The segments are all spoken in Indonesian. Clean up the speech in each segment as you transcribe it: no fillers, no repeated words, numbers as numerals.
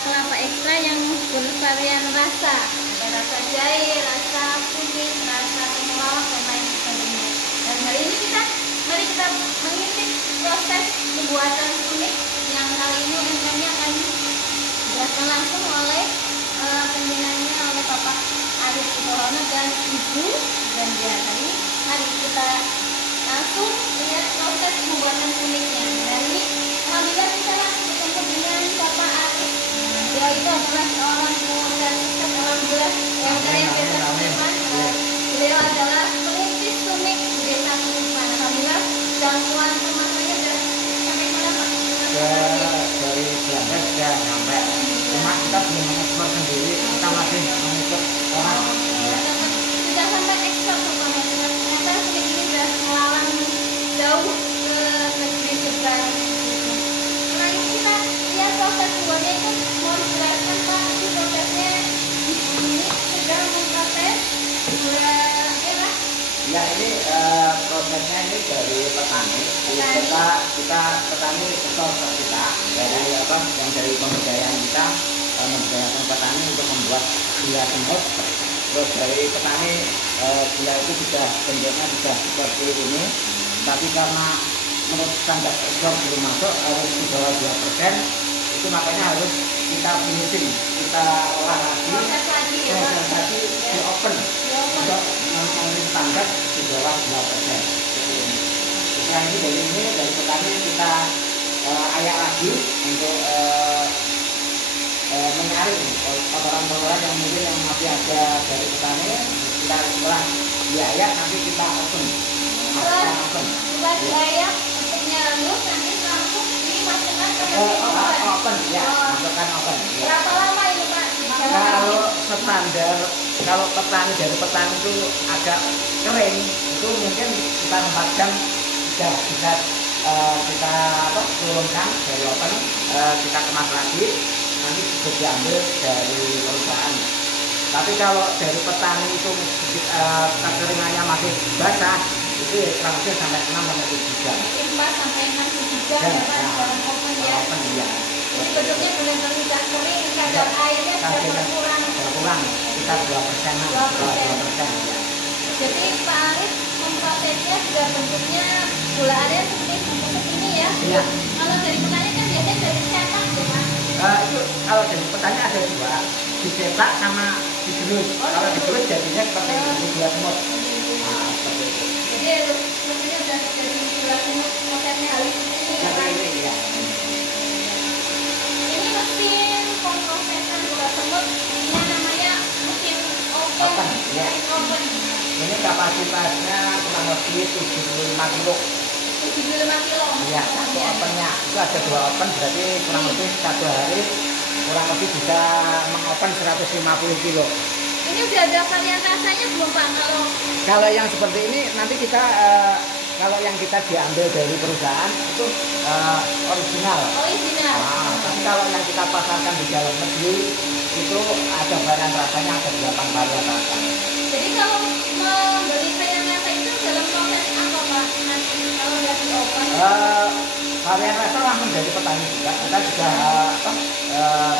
kelapa ekstra yang bervarian rasa. Ada rasa jahe, rasa kunyit, rasa temulawak dan lain sebagainya. Dan mari kita mengintip proses pembuatan tunik yang kali ini MK-nya akan dijelaskan langsung oleh pembinanya, oleh Bapak Arif Utohono dan Ibu Gandiari. Mari kita langsung lihat proses pembuatan tuniknya. Dan ini alhamdulillah kita langsung bertemu dengan Bapak Arif. Dia itu adalah seorang pemuda sukses, alhamdulillah, yang dari Desa Kutupan. Beliau adalah perintis tunik di Desa Kutupan. Alhamdulillah, jangkauan pemasarannya sudah sampai mana Pak? Dari Belanda sudah sampai, cuma kita belum mengekspor sendiri, kita masih mengikut orang. Sudah sampai ekspor Bapak. Ternyata tunik ini sudah melalang jauh ke negeri seberang. Nah ini kita lihat proses pembuatannya itu, mau dijelaskan Pak, ini prosesnya ini sedang memproses gula merah. Ya ini prosesnya ini dari petani. Kita petani kesel kita dari apa yang dari pembudayaan kita membudayakan petani untuk membuat gula semut. Terus dari petani gula itu sudah bentuknya sudah seperti ini, tapi karena menurut standar ekspor belum masuk, harus di bawah 2%, itu makanya harus kita finishing, kita olah lagi, Proses lagi ya Pak. proses lagi di open untuk memenuhi standar di bawah 2%. Setelah ini dari petani kita ayak lagi untuk menyaring kotoran-kotoran yang mungkin yang masih ada dari petani. Kita setelah diayak nanti kita open. Setelah diayak bentuknya halus, nanti langsung dimasukkan ke mesin open ya, masukkan open. Berapa lama ini Pak? Kalau standar, kalau dari petani itu agak kering, itu mungkin kita 4 jam sudah bisa kita turunkan dari open, kita kemas lagi, nanti bisa diambil dari perusahaan. Tapi kalau dari petani itu kekeringannya masih basah, itu kurang lebih sampai 6-7 jam. 4 sampai 6 jam ya Pak, dalam oven ya. Open ya. Jadi bentuknya benar-benar sudah kering, kadar airnya sudah berkurang. Sekitar 2%. 2%. Ya. Jadi Pak Arif memprosesnya sudah bentuknya gula aren seperti ini ya. Iya. Kalau dari petani kan biasanya dari cetak ya Pak. Itu kalau dari petani ada 2, dicetak sama digerus. Kalau digerus jadinya seperti ini, gula semut. Nah, seperti itu. Jadi bentuknya sudah jadi gula semut, prosesnya halus ini ya Pak. Ini ya. Ini mesin pemrosesan gula semut, ini namanya mesin oven. Oven, ya. Mesin oven. Ini kapasitasnya kurang lebih 75 kilo. 75 kilo. Iya, satu ovennya. Itu ada 2 oven, berarti kurang lebih 1 hari kurang lebih bisa mengopen 150 kilo. Ini udah ada varian rasanya belum Pak? Kalau yang seperti ini nanti kita kalau yang kita diambil dari perusahaan itu original. Original. Nah, tapi kalau yang kita pasarkan di dalam negeri itu ada varian rasanya, ada 8 varian rasa. Jadi kalau membeli varian rasa itu dalam proses apa Pak? Nanti kalau dari oven? Varian rasa langsung dari petani juga. Kita sudah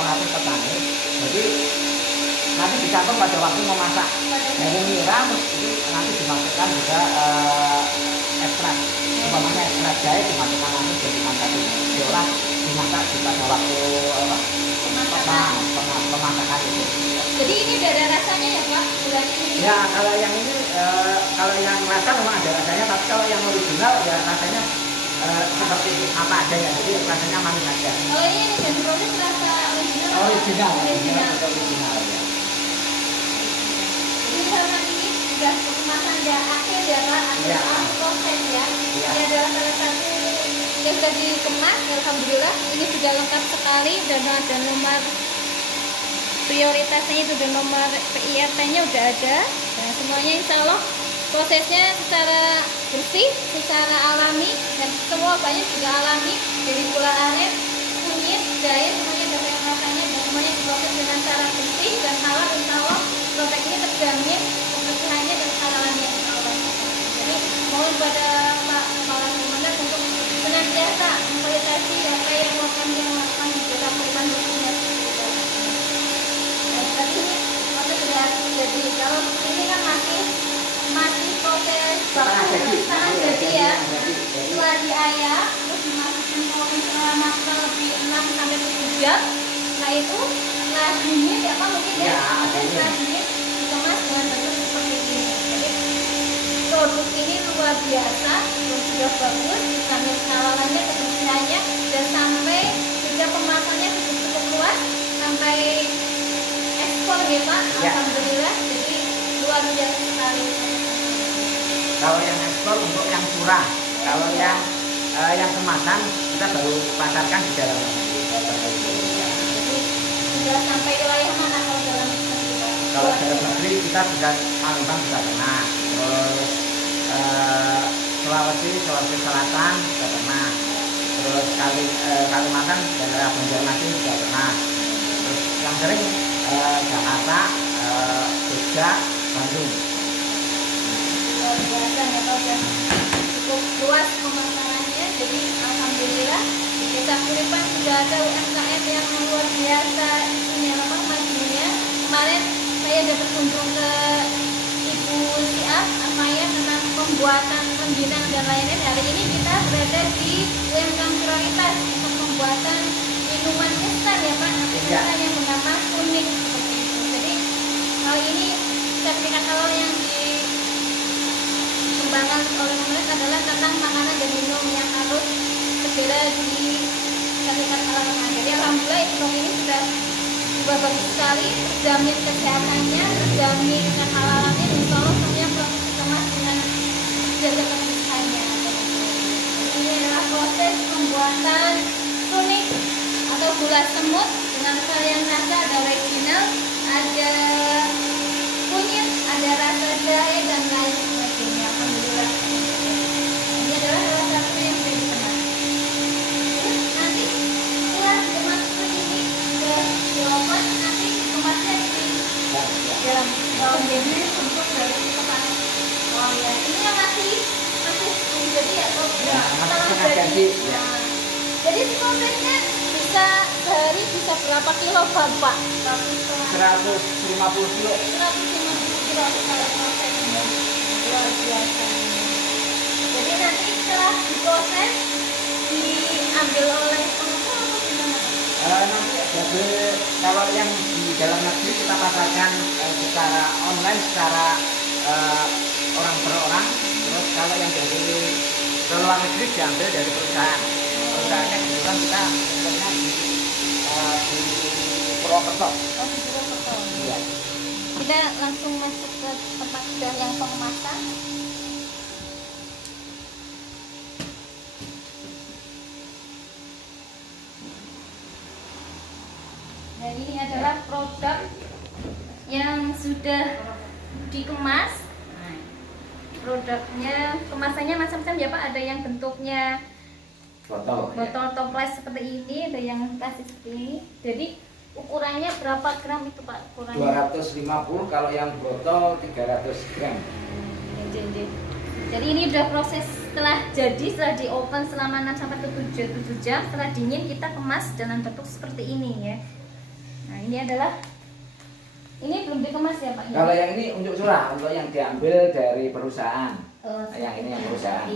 mengatur petani. Jadi nanti dicampur pada waktu memasak. Dari nyiram itu nanti dimasukkan juga ekstrak. Umpamanya ekstrak jahe dimasukkan langsung jadi satu. Diolah dimasak pada waktu pemasakan itu. Jadi ini udah ada rasanya ya Pak? Gulanya ini? Ya kalau yang ini kalau yang rasa memang ada rasanya, tapi kalau yang original ya rasanya seperti apa adanya, jadi rasanya manis aja. Kalau ini yang jadi proses rasa original? Original ya. Jadi sama ini sudah kemasan akhir ya Pak? Ya. Proses ya? Ya. Ini adalah salah satu yang sudah dikemas, alhamdulillah. Ini sudah lengkap sekali dan ada nomor prioritasnya, itu dan nomor PIRT-nya udah ada. Nah, semuanya insya Allah prosesnya secara bersih, secara alami, dan semua banyak juga alami, dari gula aren, kunyit, jahe, semuanya ada yang rasanya, dan semuanya diproses dengan cara bersih dan halal. Insya Allah proses ini terjamin kebersihannya dan halalnya. Jadi mohon pada Pak Kepala Komandan untuk senantiasa memfasilitasi apa yang akan dilakukan di Kota Kalimantan. diayak, terus dimasukin ke oven selama lebih 6 sampai 7 jam. Nah itu setelah dingin ya Pak mungkin ya, setelah dingin dikemas dengan bentuk seperti ini. Jadi produk ini luar biasa, sudah bagus, dijamin kawalannya, kebersihannya, dan sampai juga pemasarannya cukup luas sampai ekspor ya Pak. Alhamdulillah, jadi luar biasa sekali. Kalau yang ekspor untuk yang curah, kalau yang kemasan kita baru pasarkan di dalam negeri. Jadi sudah sampai wilayah mana kalau dalam negeri? Kalau dalam negeri kita sudah Palembang sudah pernah, terus Sulawesi Selatan sudah pernah, terus Kalimantan daerah Banjarmasin sudah pernah, terus yang sering Jakarta, Jogja, Bandung. Luar biasa ya Pak, dan cukup luas pemasarannya. Jadi alhamdulillah di Desa Kuripan sudah ada UMKM yang luar biasa isunya memang majunya. Kemarin saya dapat kunjung ke Ibu Siap Armaya tentang pembuatan rengginang dan lain-lain. Hari ini kita berada di UMKM prioritas untuk pembuatan minuman instan ya Pak, instan yang bernama Kuning seperti itu. Jadi hal ini sertifikat halal yang dikembangkan oleh pemerintah adalah tentang makanan dan minum yang harus segera di sertifikat halal. Jadi alhamdulillah ekonomi ini sudah bagus sekali, terjamin kesehatannya, terjamin kehalalannya, dan insya Allah semuanya proses dikemas dengan jaga kebersihannya. Ini adalah proses pembuatan kuning atau gula semut dengan varian rasa, ada original, ada kunyit, ada rasa jahe dan lain sebagainya. Alhamdulillah. Ini adalah salah satu yang saya dikemas. Nanti setelah dikemas seperti ini sudah diopen, nanti kemasnya di dalam daun jadi untuk dari kemas. Oh ya, ini yang masih jadi ya, setengah jadi. Jadi prosesnya bisa sehari bisa berapa kilo Bapak? 150 kilo. 150 kilo kalau prosesnya luar biasa. Jadi nanti setelah diproses diambil oleh pengusaha atau gimana? Nanti kalau yang di dalam negeri kita pasarkan secara online, secara orang per orang. Terus kalau yang dari luar negeri diambil dari perusahaan. Perusahaannya kebetulan kita sebenarnya di Purwokerto. Oh, di Purwokerto. Iya. Kita langsung masuk ke tempat yang pengemasan. Dan ini adalah produk yang sudah dikemas. Nah, produknya kemasannya macam-macam ya Pak. Ada yang bentuknya botol toples seperti ini, ada yang plastik seperti ini. Jadi ukurannya berapa gram itu Pak? Ukurannya 250, kalau yang botol 300 gram. Jadi ini udah proses setelah di oven selama 6 sampai 7 jam. Setelah dingin kita kemas dalam bentuk seperti ini ya. Nah ini belum dikemas ya Pak? Kalau yang ini untuk curah, untuk yang diambil dari perusahaan. Yang ini yang perusahaan.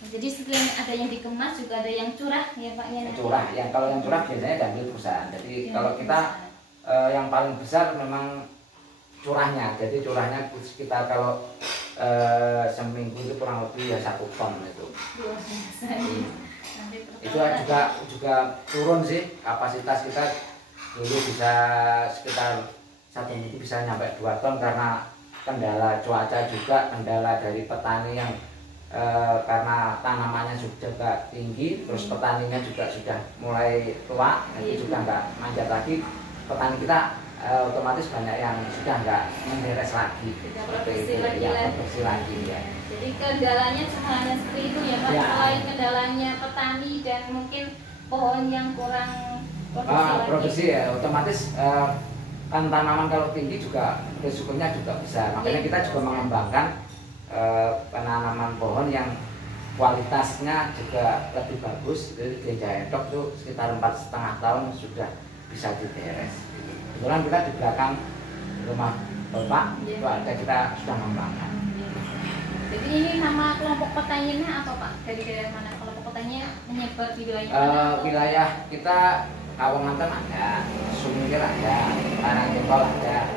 Jadi selain ada yang dikemas juga ada yang curah ya Pak ya. Curah, kalau yang curah biasanya diambil perusahaan. Jadi kalau kita yang paling besar memang curahnya. Jadi curahnya sekitar kalau seminggu itu kurang lebih ya 1 ton itu. Itu juga turun sih, kapasitas kita dulu bisa sekitar 1 minggu bisa nyampe 2 ton karena kendala cuaca juga, kendala dari petani yang karena tanamannya sudah tinggi, terus petaninya juga sudah mulai tua, itu juga nggak manjat lagi. Petani kita otomatis banyak yang sudah nggak menderes lagi, produksi lagi ya. Jadi kendalanya hanya seperti itu ya Pak. Selain kendalanya petani dan mungkin pohon yang kurang produksi ya, otomatis kan tanaman kalau tinggi juga risikonya juga besar. Makanya kita juga mengembangkan penanaman pohon yang kualitasnya juga lebih bagus. Jadi ganja endok tuh sekitar 4,5 tahun sudah bisa diberes. Kebetulan kita di belakang rumah Bapak itu ada, kita sudah mengembangkan. Jadi ini nama kelompok petaninya apa Pak? Dari daerah mana kelompok katanya menyebar di wilayah wilayah kita Kawanganten ada, Sumir ada, Karangtengkol ada,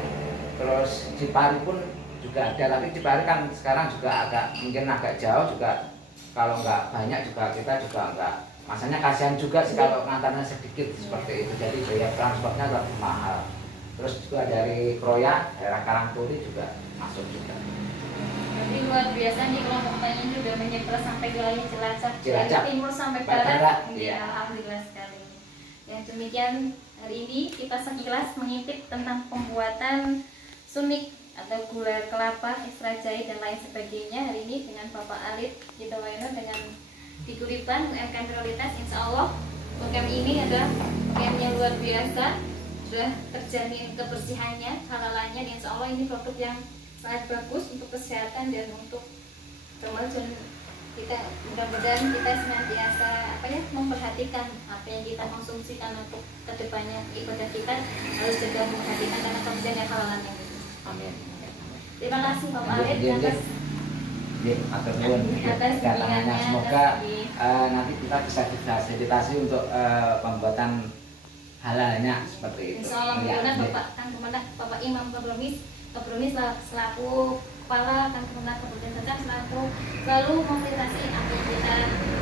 terus Cipari pun juga ada. Tapi Cipari kan sekarang juga mungkin agak jauh juga. Kalau nggak banyak juga kita juga nggak. Masanya kasihan juga sih kalau ngantarnya sedikit seperti itu. Jadi biaya transportnya lebih mahal. Terus juga dari Kroya, daerah Karangturi juga masuk juga. Jadi luar biasa nih kelompok tani ini udah menyebar sampai wilayah Cilacap, dari Cilacap timur sampai barat. barat. Iya. Alhamdulillah sekali. Yang demikian hari ini kita sekilas mengintip tentang pembuatan sunik atau gula kelapa, ekstra jahe dan lain sebagainya hari ini dengan Bapak Alit Gitowono dengan Diguriban UMKM Prioritas. Insya Allah UMKM ini adalah UMKM yang luar biasa, sudah terjamin kebersihannya, halalannya, dan insya Allah ini produk yang sangat bagus untuk kesehatan dan untuk kemajuan kita. Mudah-mudahan kita senantiasa memperhatikan apa yang kita konsumsikan untuk kedepannya. Ibadah kita harus juga memperhatikan karena kebersihan yang halalan ini. Amin. Terima kasih Bapak Alit atas kedatangannya. Semoga nanti kita bisa difasilitasi untuk pembuatan halalnya seperti itu. Insya Allah mudah-mudahan Bapak Imam Kabronis selaku kepala Kementerian Kabupaten Tetap selalu memfasilitasi apa yang kita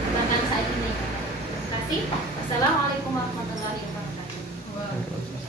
kembangkan saat ini. Terima kasih. Wassalamualaikum warahmatullahi wabarakatuh.